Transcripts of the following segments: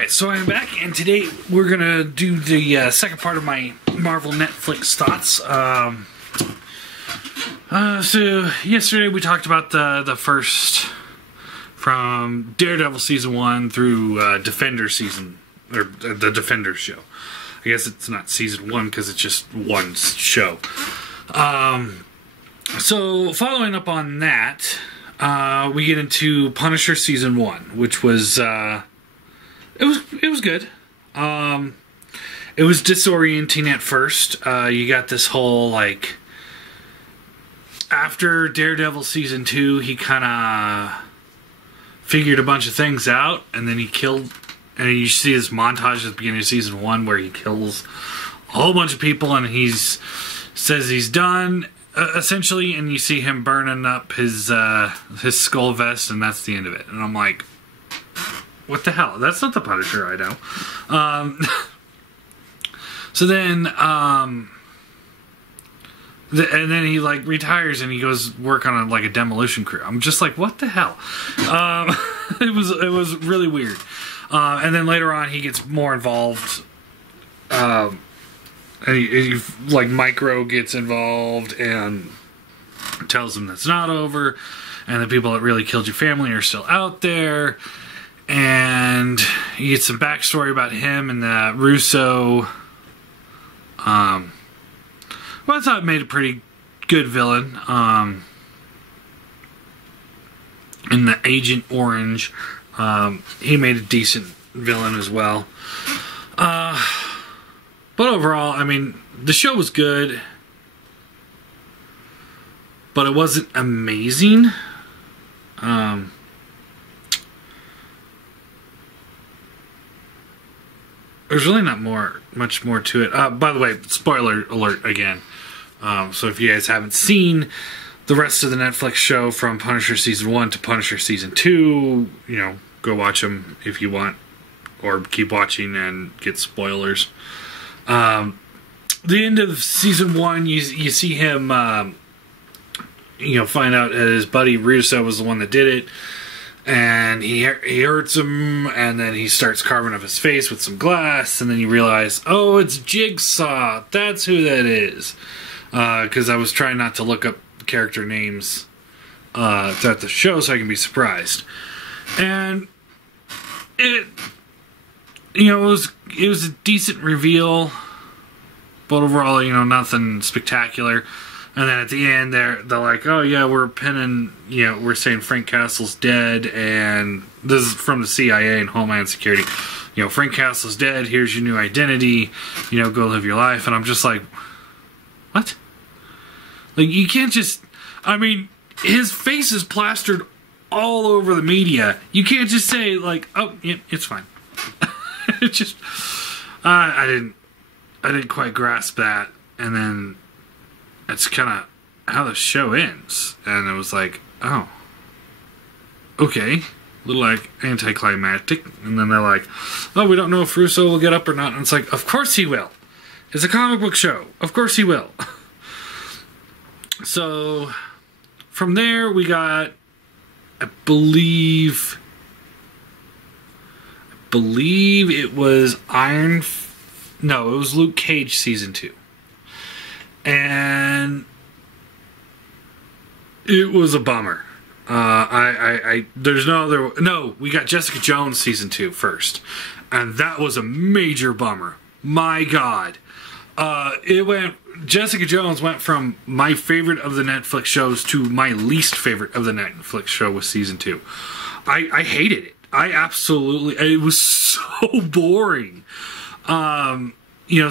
Alright, so I'm back, and today we're gonna do the second part of my Marvel Netflix thoughts. So yesterday we talked about the first, from Daredevil Season 1 through Defenders Season, or the Defenders show. I guess it's not Season 1 because it's just one show. So following up on that, we get into Punisher Season 1, which was... It was good. It was disorienting at first. You got this whole, like... After Daredevil Season 2, he kind of figured a bunch of things out, and then he killed... And you see this montage at the beginning of Season 1 where he kills a whole bunch of people, and says he's done, essentially, and you see him burning up his skull vest, and that's the end of it. And I'm like... What the hell? That's not the Punisher I know. So then, and then he like retires and he goes work on a demolition crew. I'm just like, what the hell? It was really weird. And then later on, he gets more involved. And he like Micro gets involved and tells him that's not over, and the people that really killed your family are still out there. And you get some backstory about him and the Russo. Well, I thought it made a pretty good villain. And the Agent Orange, he made a decent villain as well. But overall, I mean, the show was good, but it wasn't amazing. There's really not much more to it. By the way, spoiler alert again. So if you guys haven't seen the rest of the Netflix show from Punisher Season 1 to Punisher Season 2, go watch them if you want. Or keep watching and get spoilers. The end of Season 1, you see him, find out that his buddy Russo was the one that did it. And he hurts him, and then he starts carving up his face with some glass, and then you realize, oh, it's Jigsaw. That's who that is. Because I was trying not to look up character names throughout the show so I can be surprised. And it was a decent reveal, but overall, nothing spectacular. And then at the end, they're like, oh yeah, we're pinning, we're saying Frank Castle's dead, and this is from the CIA and Homeland Security. Frank Castle's dead, here's your new identity, go live your life. And I'm just like, what? Like, you can't just, I mean, his face is plastered all over the media. You can't just say, like, oh, yeah, it's fine. It just, I didn't quite grasp that. And then it's kind of how the show ends. And it was like, oh, okay. A little like anticlimactic. And then they're like, oh, we don't know if Russo will get up or not. And it's like, of course he will. It's a comic book show. Of course he will. So from there we got, I believe it was it was Luke Cage Season 2. And it was a bummer. There's no other. No, we got Jessica Jones Season 2 first, and that was a major bummer. My God, Jessica Jones went from my favorite of the Netflix shows to my least favorite of the Netflix show with Season 2. I hated it. It was so boring.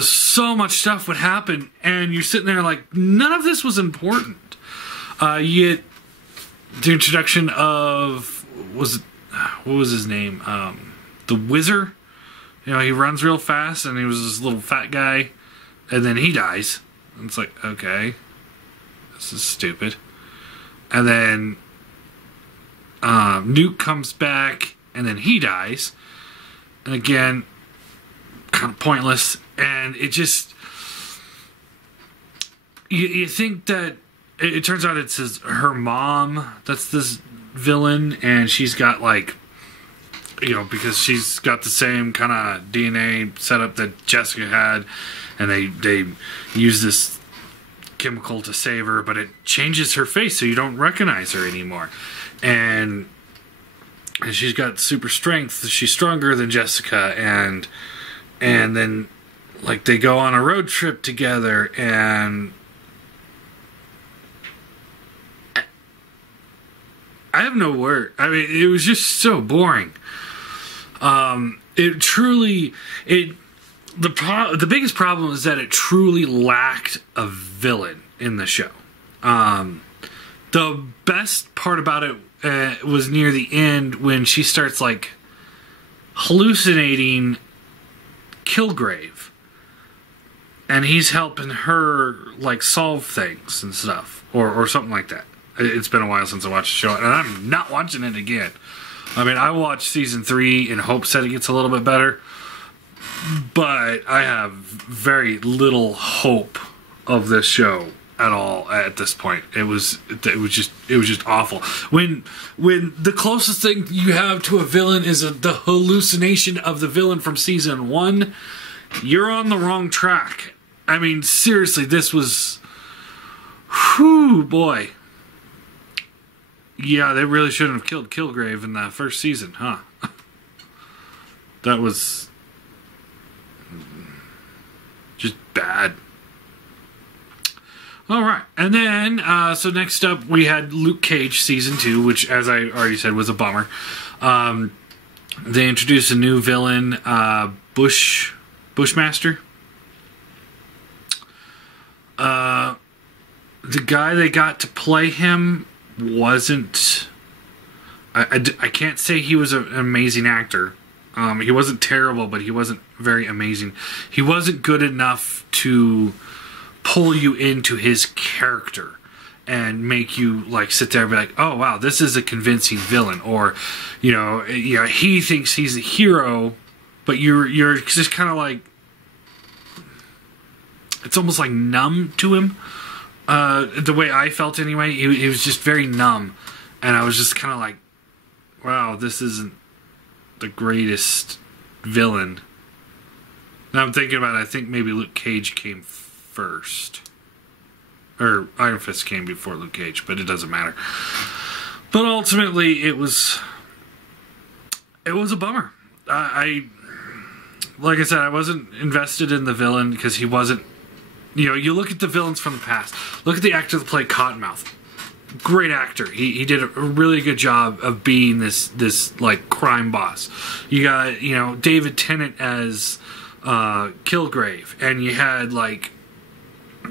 So much stuff would happen, and you're sitting there like, none of this was important. You get the introduction of, what was his name? The Wizard. He runs real fast, and he was this little fat guy, and then he dies. And it's like, okay, this is stupid. And then Nuke comes back, and then he dies. And again, kind of pointless. And it just, you think that, it turns out it's her mom that's this villain, and she's got like you know, because she's got the same kind of DNA setup that Jessica had, and they use this chemical to save her, but it changes her face so you don't recognize her anymore. And she's got super strength. She's stronger than Jessica, and then like they go on a road trip together, and I have no word. I mean, it was just so boring. The biggest problem is that it truly lacked a villain in the show. The best part about it was near the end when she starts like hallucinating Kilgrave, and he's helping her like solve things and stuff, or something like that. It's been a while since I watched the show, and I'm not watching it again. I mean, I watched season 3 in hopes that it gets a little bit better, but I have very little hope of this show at all at this point. It was just awful. When the closest thing you have to a villain is the hallucination of the villain from season 1, you're on the wrong track. I mean, seriously, this was, whew, boy. Yeah, they really shouldn't have killed Kilgrave in that first season, huh? That was just bad. All right, and then so next up we had Luke Cage season 2, which, as I already said, was a bummer. They introduced a new villain, Bushmaster. The guy they got to play him wasn't. I can't say he was an amazing actor. He wasn't terrible, but he wasn't very amazing. He wasn't good enough to pull you into his character and make you like sit there and be like, oh wow, this is a convincing villain, or you know, he thinks he's a hero, but you're just kind of like, it's almost like numb to him. The way I felt anyway, he was just very numb, and I was just kind of like, wow, this isn't the greatest villain. Now I'm thinking about it, I think maybe Luke Cage came first, or Iron Fist came before Luke Cage, but it doesn't matter. But ultimately, it was a bummer. Like I said, I wasn't invested in the villain because he wasn't. You know, you look at the villains from the past. Look at the actor that played Cottonmouth. Great actor. He did a really good job of being this like crime boss. You got, you know, David Tennant as Kilgrave, and you had like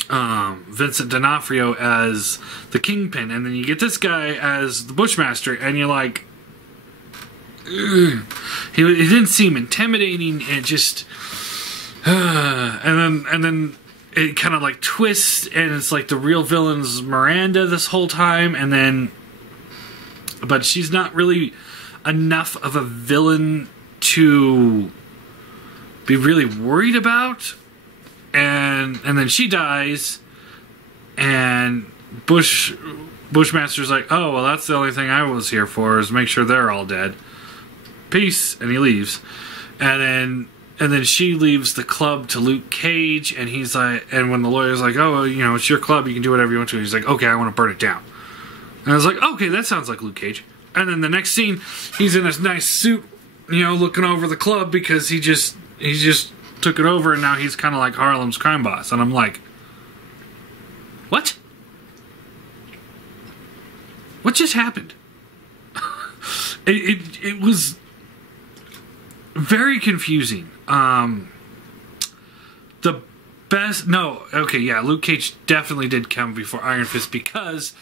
Vincent D'Onofrio as the Kingpin, and then you get this guy as the Bushmaster, and you're like, ugh. He didn't seem intimidating, and just and then it kind of like twists, and it's like the real villain's Miranda this whole time, and then, but she's not really enough of a villain to be really worried about, and then she dies, and Bushmaster's like, oh well, that's the only thing I was here for, is make sure they're all dead. Peace, and he leaves, and then she leaves the club to Luke Cage, and he's like, and when the lawyer's like, oh, you know, it's your club, you can do whatever you want to, he's like, okay, I want to burn it down. And I was like, okay, that sounds like Luke Cage. And then the next scene, he's in a nice suit, you know, looking over the club because he just took it over, and now he's kind of like Harlem's crime boss. And I'm like, what? What just happened? It was very confusing. The best... No, okay, yeah, Luke Cage definitely did come before Iron Fist, because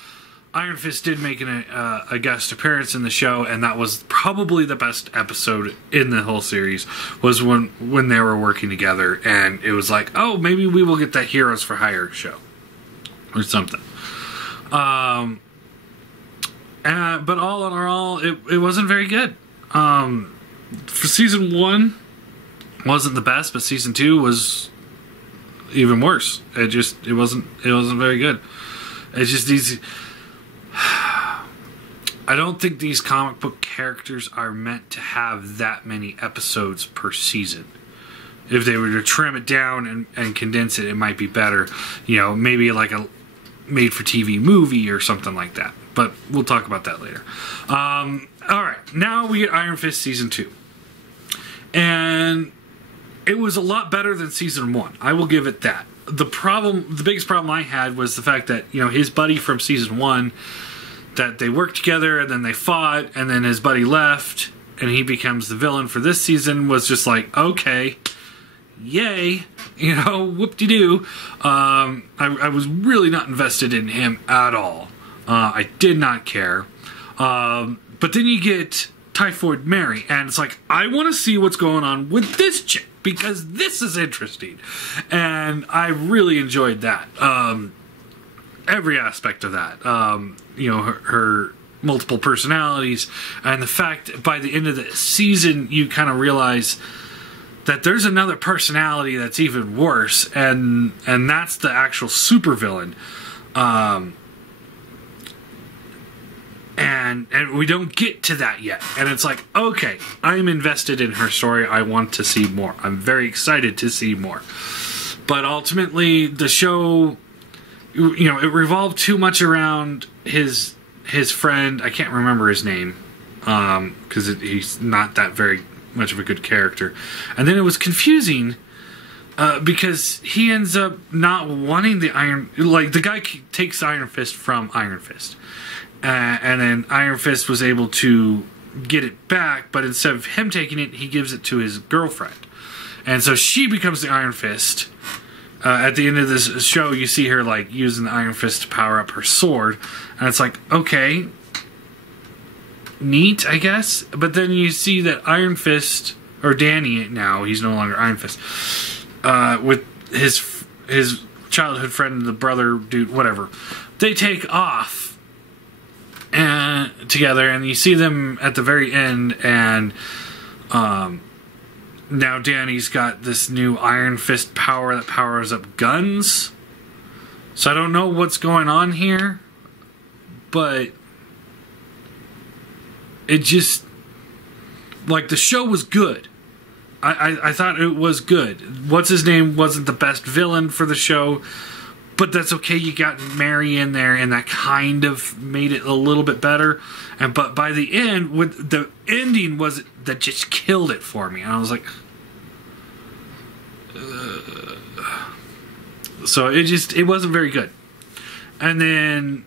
Iron Fist did make a guest appearance in the show, and that was probably the best episode in the whole series, was when they were working together, and it was like, oh, maybe we will get that Heroes for Hire show, or something. But all in all, it wasn't very good. For season 1 wasn't the best, but season 2 was even worse. It wasn't very good. It's just these I don't think these comic book characters are meant to have that many episodes per season. If they were to trim it down and condense it, it might be better. You know, maybe like a made-for-TV movie or something like that. But we'll talk about that later. Alright, now we get Iron Fist Season 2. And it was a lot better than Season 1. I will give it that. The biggest problem I had was the fact that, you know, his buddy from Season 1, that they worked together and then they fought and then his buddy left and he becomes the villain for this season, was just like, okay, yay, you know, whoop-de-doo. I was really not invested in him at all. I did not care. But then you get Typhoid Mary, and it's like, I want to see what's going on with this chick, because this is interesting. And I really enjoyed that. Every aspect of that. You know, her multiple personalities, and the fact by the end of the season, you kind of realize that there's another personality that's even worse, and that's the actual supervillain. And we don't get to that yet. And it's like, okay, I'm invested in her story. I want to see more. I'm very excited to see more. But ultimately, the show, you know, it revolved too much around his friend. I can't remember his name, because he's not that very much of a good character. And then it was confusing, because he ends up not wanting the Iron... Like, the guy takes Iron Fist from Iron Fist. And then Iron Fist was able to get it back, but instead of him taking it, he gives it to his girlfriend. And so she becomes the Iron Fist. At the end of this show, you see her, like, using the Iron Fist to power up her sword. And it's like, okay, neat, I guess. But then you see that Iron Fist, or Danny now, he's no longer Iron Fist, with his childhood friend, the brother dude, whatever, they take off together, and you see them at the very end, and now Danny's got this new Iron Fist power that powers up guns. So I don't know what's going on here, but it just, like, the show was good. I thought it was good. What's his name wasn't the best villain for the show, but that's okay. You got Mary in there, and that kind of made it a little bit better. But by the end, with the ending was that just killed it for me. And I was like, so it wasn't very good. And then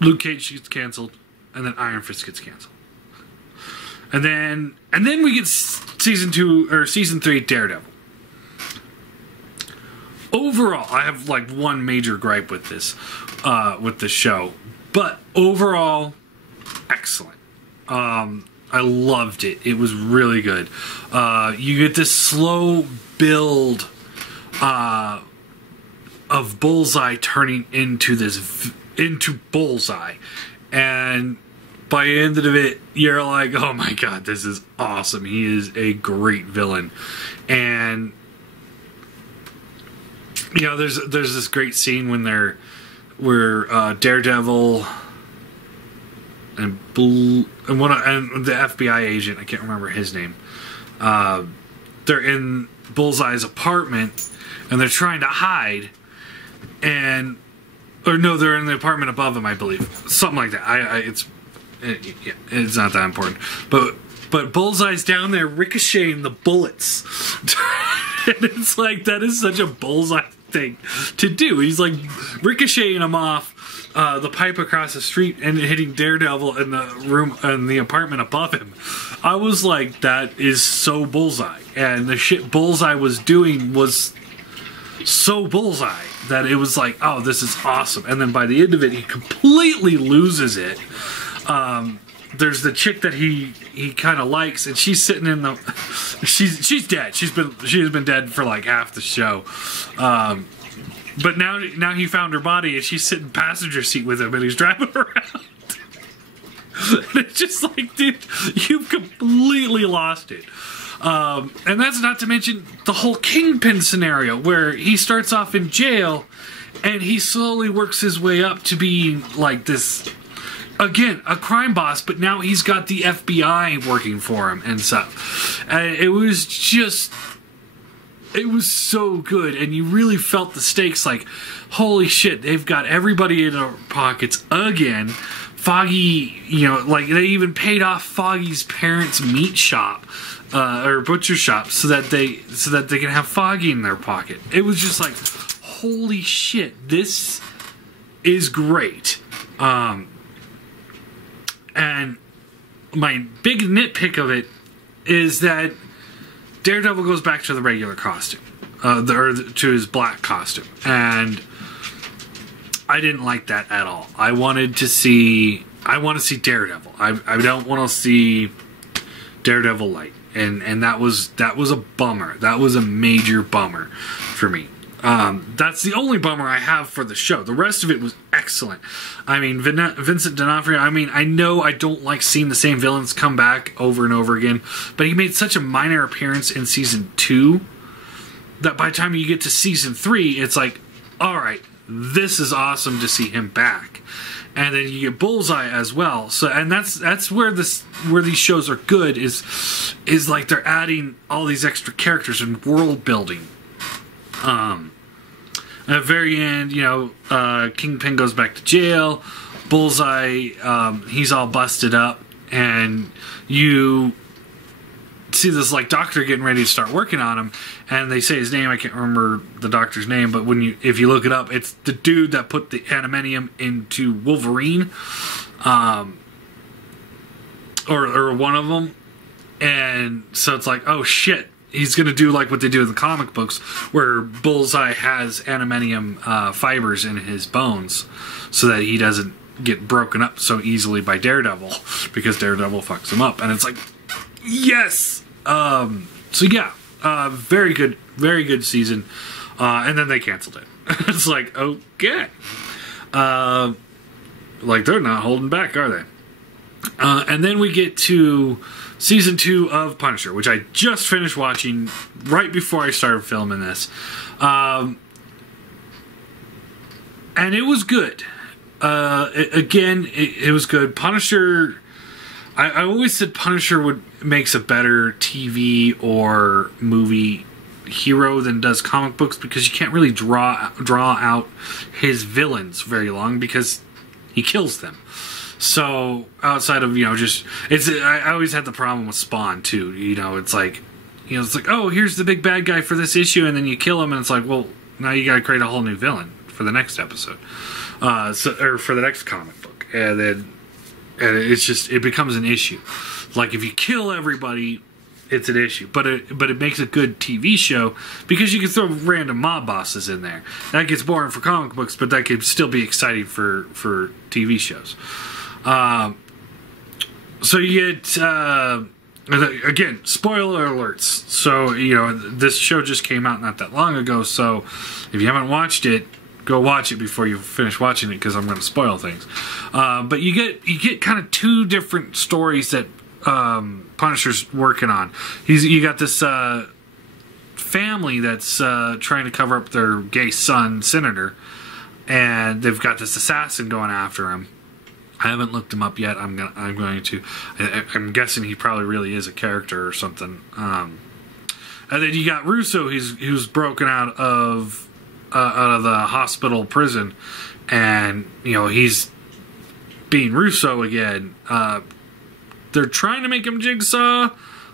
Luke Cage gets canceled, and then Iron Fist gets canceled. And then we get season 3 Daredevil. Overall, I have like one major gripe with this show, but overall, excellent. I loved it. It was really good. You get this slow build of Bullseye turning into Bullseye, and by the end of it, you're like, oh my god, this is awesome. He is a great villain. And you know, there's this great scene when where Daredevil and the FBI agent, I can't remember his name, they're in Bullseye's apartment and they're trying to hide, or no, they're in the apartment above him, I believe, something like that. It's not that important, but Bullseye's down there ricocheting the bullets. And it's like, that is such a Bullseye thing to do. He's like ricocheting them off the pipe across the street and hitting Daredevil in the room in the apartment above him. I was like, that is so Bullseye. And the shit Bullseye was doing was so Bullseye that it was like, oh, this is awesome. And then by the end of it, he completely loses it. There's the chick that he kind of likes, and she's sitting in the... She's dead. She has been dead for like half the show. But now he found her body, and she's sitting passenger seat with him, and he's driving around. And it's just like, dude, you've completely lost it. And that's not to mention the whole Kingpin scenario, where he starts off in jail, and he slowly works his way up to being like this again, a crime boss, but now he's got the FBI working for him and stuff. And it was so good, and you really felt the stakes. Like, holy shit, they've got everybody in their pockets again. Foggy, like they even paid off Foggy's parents' meat shop or butcher shop so that they can have Foggy in their pocket. It was just like, holy shit, this is great. And my big nitpick of it is that Daredevil goes back to the regular costume, to his black costume, and I didn't like that at all. I want to see Daredevil. I don't want to see Daredevil light, and that was a bummer. That was a major bummer for me. That's the only bummer I have for the show. The rest of it was excellent. I mean, Vincent D'Onofrio, I know I don't like seeing the same villains come back over and over again, but he made such a minor appearance in season 2 that by the time you get to season 3, it's like, alright, this is awesome to see him back. And then you get Bullseye as well. So, and that's where these shows are good, is like they're adding all these extra characters and world building. At the very end, Kingpin goes back to jail. Bullseye, he's all busted up, and you see this like doctor getting ready to start working on him, and they say his name. I can't remember the doctor's name, but if you look it up, it's the dude that put the adamantium into Wolverine, or one of them. And so it's like, oh shit, he's gonna do like what they do in the comic books, where Bullseye has adamantium fibers in his bones, so that he doesn't get broken up so easily by Daredevil, because Daredevil fucks him up. And it's like, yes. So yeah, very good season. And then they canceled it. It's like, okay. Like they're not holding back, are they? And then we get to season 2 of Punisher, which I just finished watching right before I started filming this. And it was good. It was good. Punisher, I always said Punisher makes a better TV or movie hero than does comic books, because you can't really draw out his villains very long, because he kills them. So outside of I always had the problem with Spawn too. It's like oh, here's the big bad guy for this issue, and then you kill him, and it's like, well, now you got to create a whole new villain for the next episode, or for the next comic book, and it becomes an issue. Like if you kill everybody, it's an issue, but it makes a good TV show, because you can throw random mob bosses in there. That gets boring for comic books, but that could still be exciting for TV shows. So you get again, spoiler alerts. So this show just came out not that long ago. So if you haven't watched it, go watch it before you finish watching it, because I'm going to spoil things. But you get kind of 2 different stories that Punisher's working on. You got this family that's trying to cover up their gay son, Senator, and they've got this assassin going after him. I haven't looked him up yet. I'm going to. I'm guessing he probably really is a character or something. And then you got Russo. Who's broken out of the hospital prison, and he's being Russo again. They're trying to make him Jigsaw,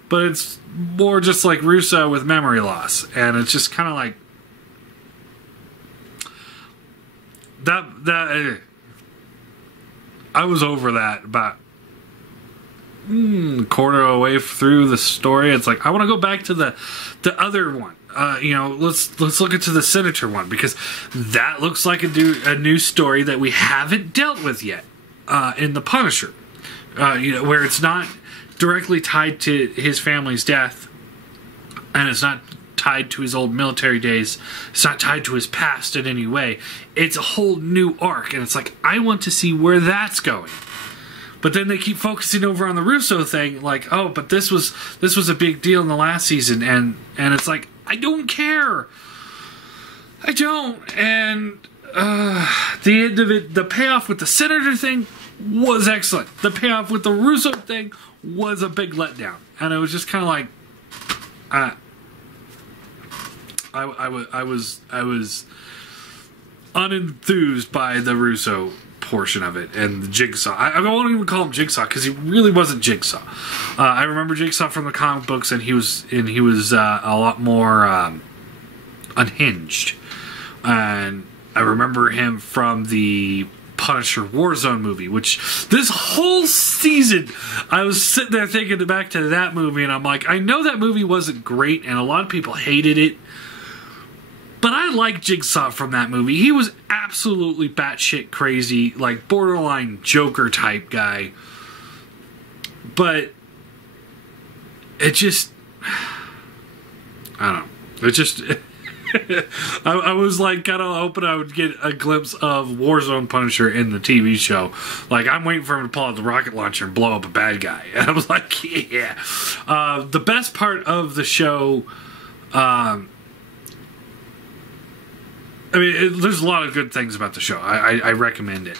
but it's more just like Russo with memory loss, and it's just kind of like that. I was over that about quarter away through the story. It's like, I want to go back to the other one. Let's look into the Senator one, because that looks like a new story that we haven't dealt with yet in the Punisher. Where it's not directly tied to his family's death, and it's not tied to his old military days. It's not tied to his past in any way. It's a whole new arc, and it's like, I want to see where that's going. But then they keep focusing over on the Russo thing, like, oh, but this was a big deal in the last season, and it's like, I don't care. I don't. And the end of it, the payoff with the Senator thing, was excellent. The payoff with the Russo thing was a big letdown, and it was just kind of like, I was unenthused by the Russo portion of it and the Jigsaw. I won't even call him Jigsaw because he really wasn't Jigsaw. I remember Jigsaw from the comic books, and he was a lot more unhinged. And I remember him from the Punisher Warzone movie, which this whole season I was sitting there thinking back to that movie, and I'm like, I know that movie wasn't great, and a lot of people hated it. But I like Jigsaw from that movie. He was absolutely batshit crazy, like borderline Joker type guy. But it just, I don't know. It just, I was like kind of hoping I would get a glimpse of Warzone Punisher in the TV show. Like, I'm waiting for him to pull out the rocket launcher and blow up a bad guy. And I was like, yeah. The best part of the show, I mean, there's a lot of good things about the show. I recommend it.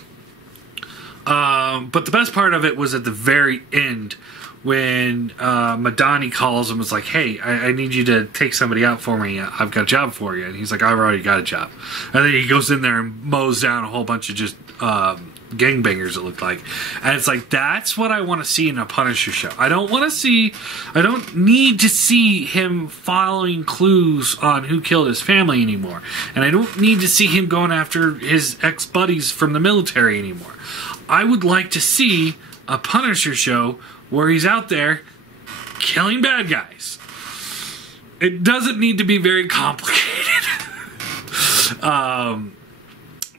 But the best part of it was at the very end when Madani calls him. It's like, hey, I need you to take somebody out for me. I've got a job for you. And he's like, I've already got a job. And then he goes in there and mows down a whole bunch of just gangbangers, it looked like. And it's like, that's what I want to see in a Punisher show. I don't need to see him following clues on who killed his family anymore. And I don't need to see him going after his ex-buddies from the military anymore. I would like to see a Punisher show where he's out there killing bad guys. It doesn't need to be very complicated.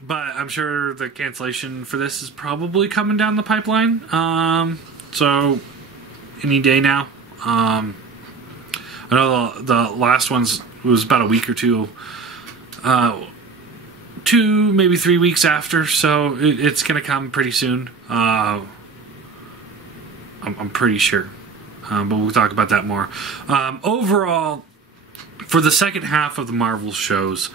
But I'm sure the cancellation for this is probably coming down the pipeline. So, any day now. I know the last one's was about a week or two. 2, maybe 3 weeks after. So, it's going to come pretty soon. I'm pretty sure. But we'll talk about that more. Overall, for the second half of the Marvel shows,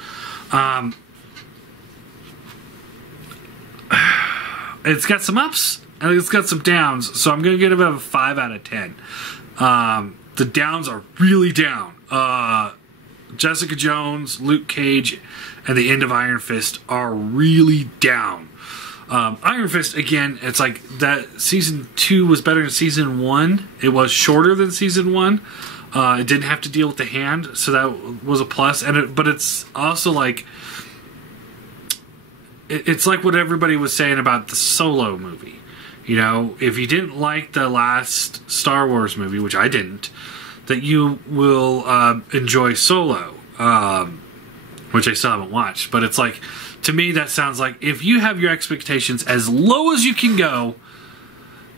it's got some ups and it's got some downs, so I'm going to give it a 5 out of 10. The downs are really down. Jessica Jones, Luke Cage, and the end of Iron Fist are really down. Iron Fist, again, it's like that season 2 was better than season 1. It was shorter than season 1. It didn't have to deal with the hand, so that was a plus. But it's also like, it's like what everybody was saying about the Solo movie. You know, if you didn't like the last Star Wars movie, which I didn't, that you will enjoy Solo, which I still haven't watched. But it's like, to me, that sounds like if you have your expectations as low as you can go,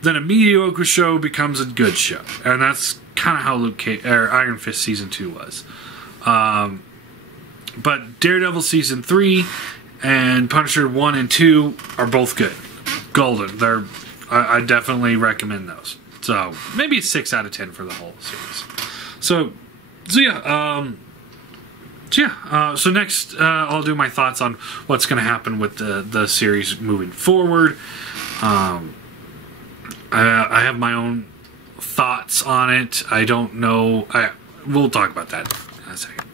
then a mediocre show becomes a good show. And that's kind of how Iron Fist Season 2 was. But Daredevil Season 3 and Punisher 1 and 2 are both good. Golden. I definitely recommend those. So, maybe a 6 out of 10 for the whole series. So next, I'll do my thoughts on what's going to happen with the series moving forward. I have my own thoughts on it. I don't know. We'll talk about that in a second.